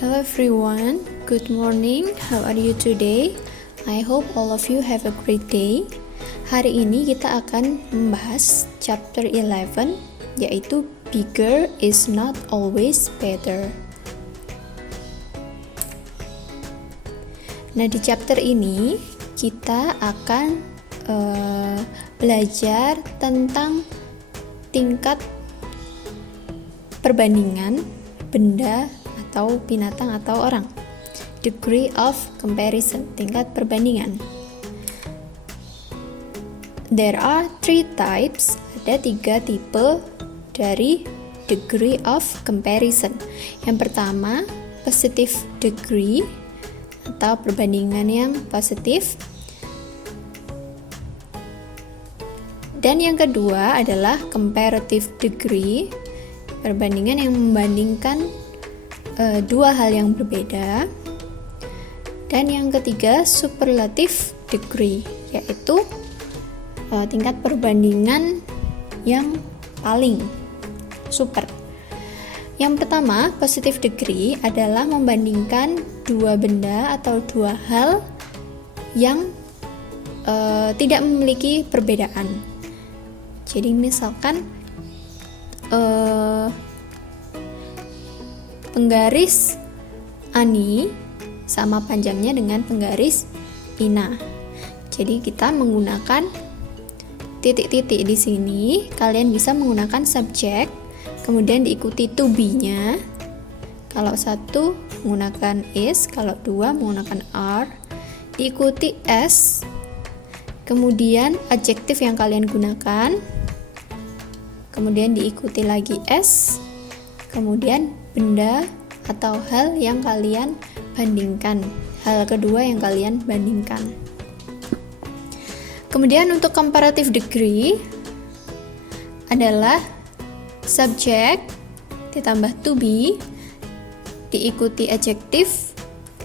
Hello everyone, good morning, how are you today? I hope all of you have a great day. Hari ini kita akan membahas chapter 11, yaitu bigger is not always better. Nah, di chapter ini kita akan belajar tentang tingkat perbandingan benda atau binatang atau orang. Degree of comparison, tingkat perbandingan. There are 3 types, ada 3 tipe dari degree of comparison. Yang pertama, positive degree atau perbandingan yang positif. Dan yang kedua adalah comparative degree, perbandingan yang membandingkan dua hal yang berbeda. Dan yang ketiga, superlative degree, yaitu tingkat perbandingan yang paling super. Yang pertama, positive degree adalah membandingkan dua benda atau dua hal yang tidak memiliki perbedaan. Jadi misalkan penggaris Ani sama panjangnya dengan penggaris Ina. Jadi kita menggunakan titik-titik di sini. Kalian bisa menggunakan subjek, kemudian diikuti to be-nya. Kalau satu menggunakan is, kalau dua menggunakan are, diikuti s, kemudian adjektif yang kalian gunakan, kemudian diikuti lagi s, kemudian benda atau hal yang kalian bandingkan, hal kedua yang kalian bandingkan. Kemudian untuk comparative degree adalah subjek ditambah to be, diikuti adjektif,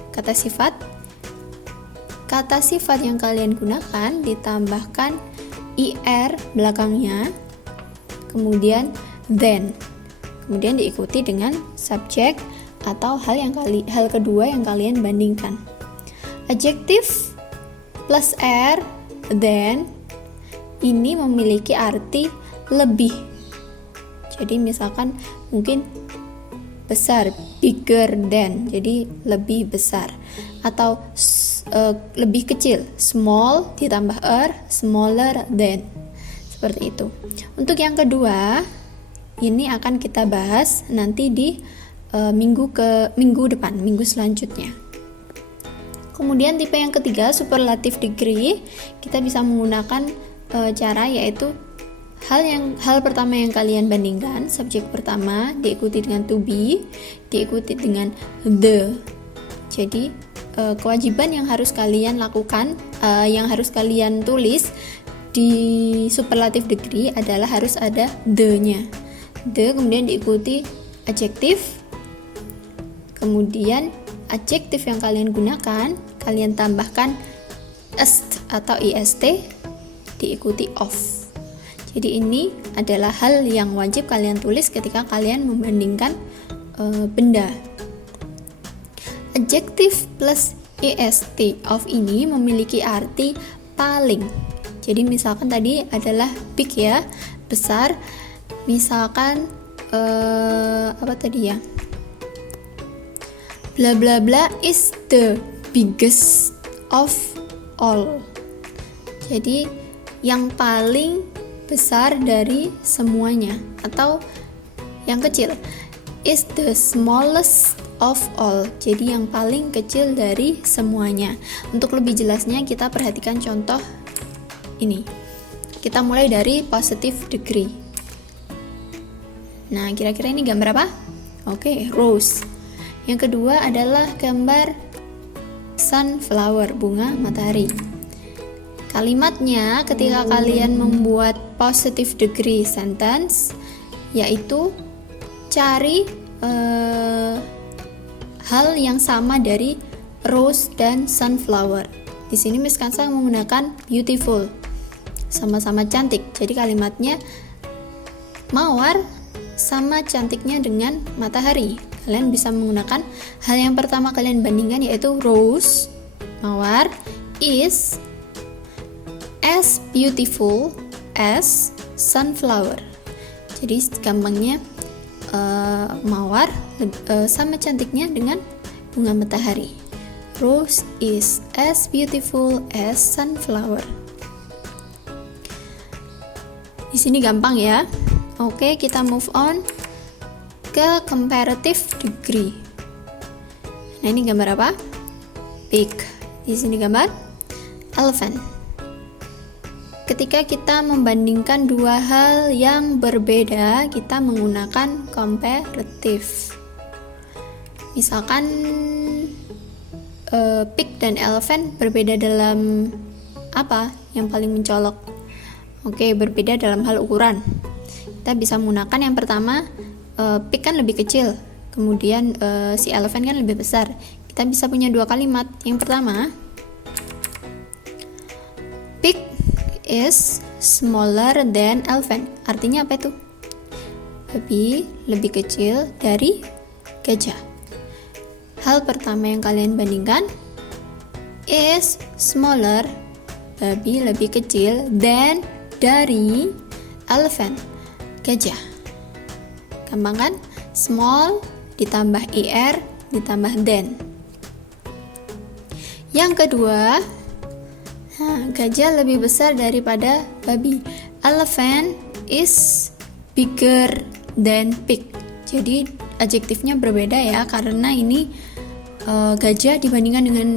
kata sifat yang kalian gunakan ditambahkan ir belakangnya, kemudian then, kemudian diikuti dengan subjek atau hal kedua yang kalian bandingkan. Adjektif plus r, then ini memiliki arti lebih. Jadi misalkan mungkin besar, bigger than, jadi lebih besar, atau lebih kecil, small ditambah r, smaller than, seperti itu. Untuk yang kedua, ini akan kita bahas nanti di minggu depan, minggu selanjutnya. Kemudian tipe yang ketiga, superlative degree, kita bisa menggunakan cara yaitu hal pertama yang kalian bandingkan, subjek pertama diikuti dengan to be, diikuti dengan the. Jadi kewajiban yang harus kalian lakukan, yang harus kalian tulis di superlative degree adalah harus ada the-nya. The, kemudian diikuti adjektif, kemudian adjektif yang kalian gunakan, kalian tambahkan est atau ist, diikuti of. Jadi ini adalah hal yang wajib kalian tulis ketika kalian membandingkan benda. Adjektif plus est of ini memiliki arti paling. Jadi misalkan tadi adalah big ya, besar. Misalkan apa tadi ya? Bla bla bla is the biggest of all. Jadi yang paling besar dari semuanya, atau yang kecil is the smallest of all. Jadi yang paling kecil dari semuanya. Untuk lebih jelasnya kita perhatikan contoh ini. Kita mulai dari positive degree. Nah, kira-kira ini gambar apa? Oke, rose. Yang kedua adalah gambar sunflower, bunga matahari. Kalimatnya ketika kalian membuat positive degree sentence, yaitu cari hal yang sama dari rose dan sunflower. Di sini Miss Kansa menggunakan beautiful, sama-sama cantik. Jadi kalimatnya mawar sama cantiknya dengan matahari. Kalian bisa menggunakan hal yang pertama kalian bandingkan, yaitu rose, mawar, is as beautiful as sunflower. Jadi gampangnya mawar sama cantiknya dengan bunga matahari. Rose is as beautiful as sunflower. Di sini gampang ya. Oke, kita move on ke comparative degree. Nah, ini gambar apa? Pig. Di sini gambar elephant. Ketika kita membandingkan dua hal yang berbeda, kita menggunakan comparative. Misalkan pig dan elephant berbeda dalam apa yang paling mencolok? Oke, berbeda dalam hal ukuran. Kita bisa menggunakan yang pertama, pig kan lebih kecil, kemudian si elephant kan lebih besar. Kita bisa punya dua kalimat. Yang pertama, pig is smaller than elephant. Artinya apa itu? Babi lebih kecil dari gajah. Hal pertama yang kalian bandingkan, is smaller, babi lebih kecil, than, dari, elephant, gajah. Gampang kan? Small ditambah er ditambah than. Yang kedua, gajah lebih besar daripada babi. Elephant is bigger than pig. Jadi adjektifnya berbeda ya, karena ini gajah dibandingkan dengan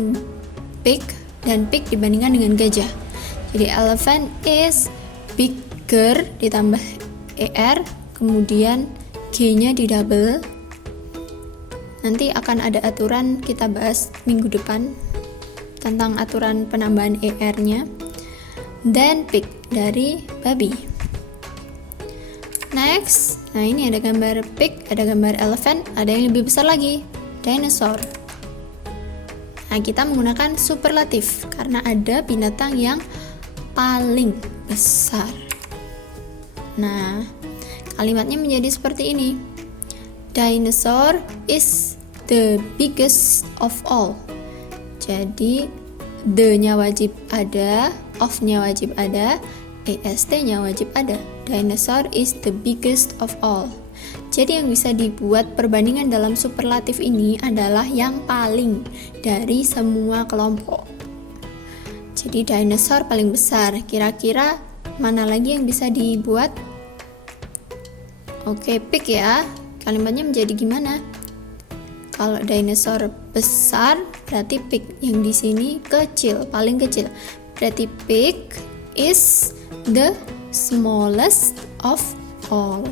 pig dan pig dibandingkan dengan gajah. Jadi elephant is bigger ditambah er, kemudian g-nya di double. Nanti akan ada aturan, kita bahas minggu depan tentang aturan penambahan er-nya. Dan pig dari babi. Next, nah ini ada gambar pig, ada gambar elephant, ada yang lebih besar lagi, dinosaur. Nah, kita menggunakan superlatif karena ada binatang yang paling besar. Nah, kalimatnya menjadi seperti ini. Dinosaur is the biggest of all. Jadi the-nya wajib ada, of-nya wajib ada, est-nya wajib ada. Dinosaur is the biggest of all. Jadi yang bisa dibuat perbandingan dalam superlatif ini adalah yang paling dari semua kelompok. Jadi dinosaur paling besar. Kira-kira mana lagi yang bisa dibuat? Oke, pig ya. Kalimatnya menjadi gimana? Kalau dinosaur besar, berarti pig yang di sini kecil, paling kecil. Berarti pig is the smallest of all.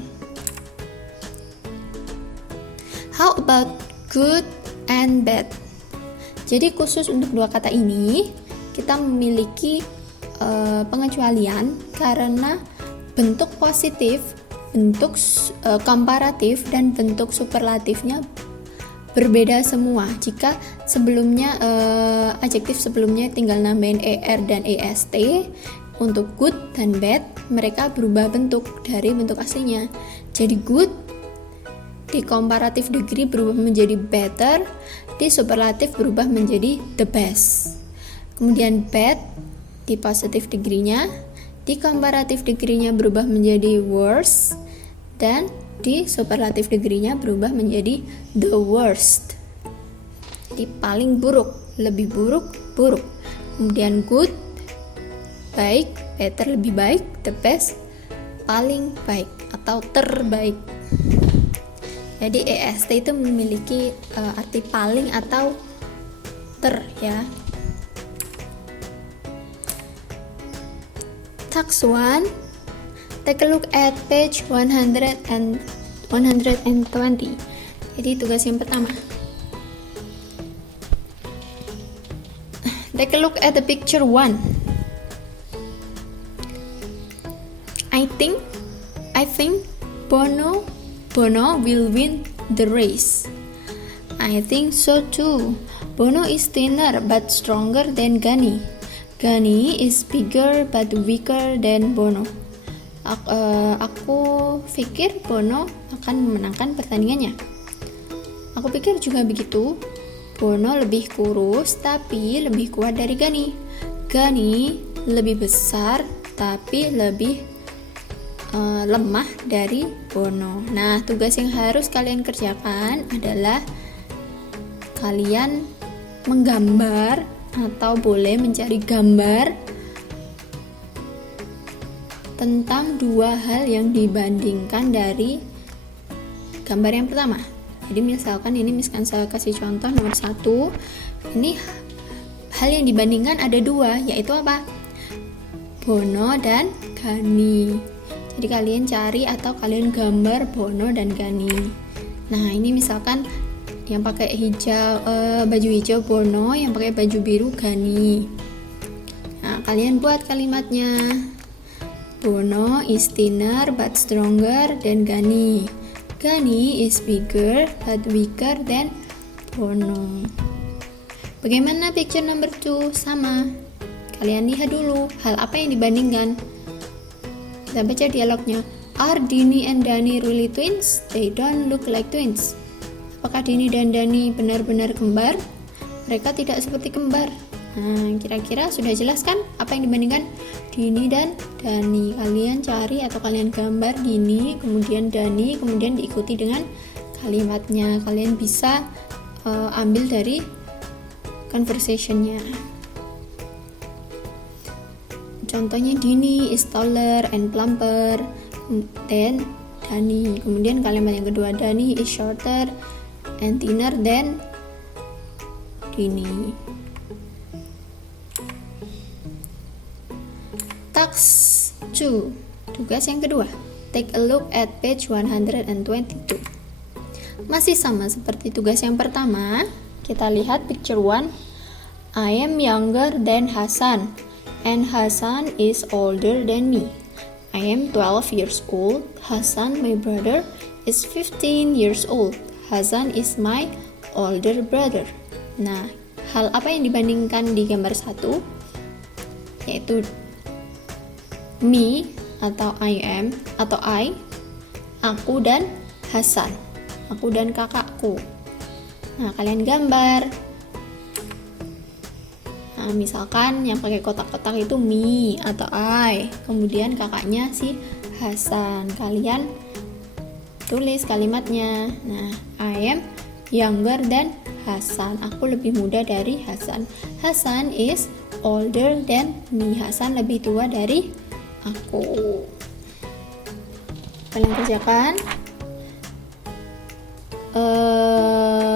How about good and bad? Jadi khusus untuk dua kata ini, kita memiliki pengecualian karena bentuk positif, bentuk komparatif, dan bentuk superlatifnya berbeda semua. Jika sebelumnya adjektif sebelumnya tinggal nambahin er dan est, untuk good dan bad mereka berubah bentuk dari bentuk aslinya. Jadi good di comparative degree berubah menjadi better, di superlatif berubah menjadi the best. Kemudian bad di positive degree-nya, di comparative degree-nya berubah menjadi worse, dan di superlative degree-nya berubah menjadi the worst. Jadi paling buruk, lebih buruk, buruk. Kemudian good, baik, better lebih baik, the best paling baik atau terbaik. Jadi est itu memiliki arti paling atau ter ya. Task 1. Take a look at page 100 and 120. Jadi tugas yang pertama. Take a look at the picture 1. I think Bono will win the race. I think so too. Bono is thinner but stronger than Gani. Gani is bigger but weaker than Bono. Aku pikir Bono akan memenangkan pertandingannya. Aku pikir juga begitu. Bono lebih kurus tapi lebih kuat dari Gani. Gani lebih besar tapi lebih lemah dari Bono. Nah, tugas yang harus kalian kerjakan adalah kalian menggambar atau boleh mencari gambar tentang dua hal yang dibandingkan dari gambar yang pertama. Jadi misalkan saya kasih contoh nomor 1. Ini hal yang dibandingkan ada dua, yaitu apa? Bono dan Gani. Jadi kalian cari atau kalian gambar Bono dan Gani. Nah, ini misalkan yang pakai baju hijau Bono, yang pakai baju biru Gani. Nah, kalian buat kalimatnya. Bono is thinner but stronger than Gani. Gani is bigger but weaker than Bono. Bagaimana picture number 2? Sama. Kalian lihat dulu hal apa yang dibandingkan. Kita baca dialognya. Are Dini and Dani really twins? They don't look like twins. Apakah Dini dan Dani benar-benar kembar? Mereka tidak seperti kembar. Nah, kira-kira sudah jelas kan apa yang dibandingkan Dini dan Dani? Kalian cari atau kalian gambar Dini, kemudian Dani, kemudian diikuti dengan kalimatnya. Kalian bisa ambil dari conversationnya. Contohnya Dini is taller and plumper than Dani. Kemudian kalimat yang kedua, Dani is shorter and thinner than Dini. Task 2. Tugas yang kedua. Take a look at page 122. Masih sama seperti tugas yang pertama. Kita lihat picture 1. I am younger than Hasan and Hasan is older than me. I am 12 years old. Hasan, my brother, is 15 years old. Hasan is my older brother. Nah, hal apa yang dibandingkan di gambar 1? Yaitu me atau I am atau I, aku dan Hasan, aku dan kakakku. Nah, kalian gambar. Nah, misalkan yang pakai kotak-kotak itu me atau I, kemudian kakaknya si Hasan. Kalian tulis kalimatnya. Nah, I am younger than Hasan. Aku lebih muda dari Hasan. Hasan is older than me. Hasan lebih tua dari aku. Kalian kerjakan.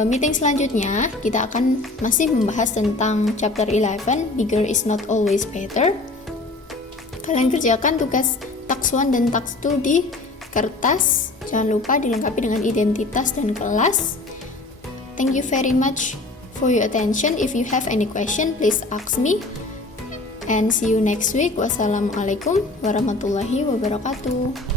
Meeting selanjutnya kita akan masih membahas tentang chapter 11, bigger is not always better. Kalian kerjakan tugas task 1 dan task 2 di kertas. Jangan lupa dilengkapi dengan identitas dan kelas. Thank you very much for your attention. If you have any question, please ask me. And see you next week. Wassalamualaikum warahmatullahi wabarakatuh.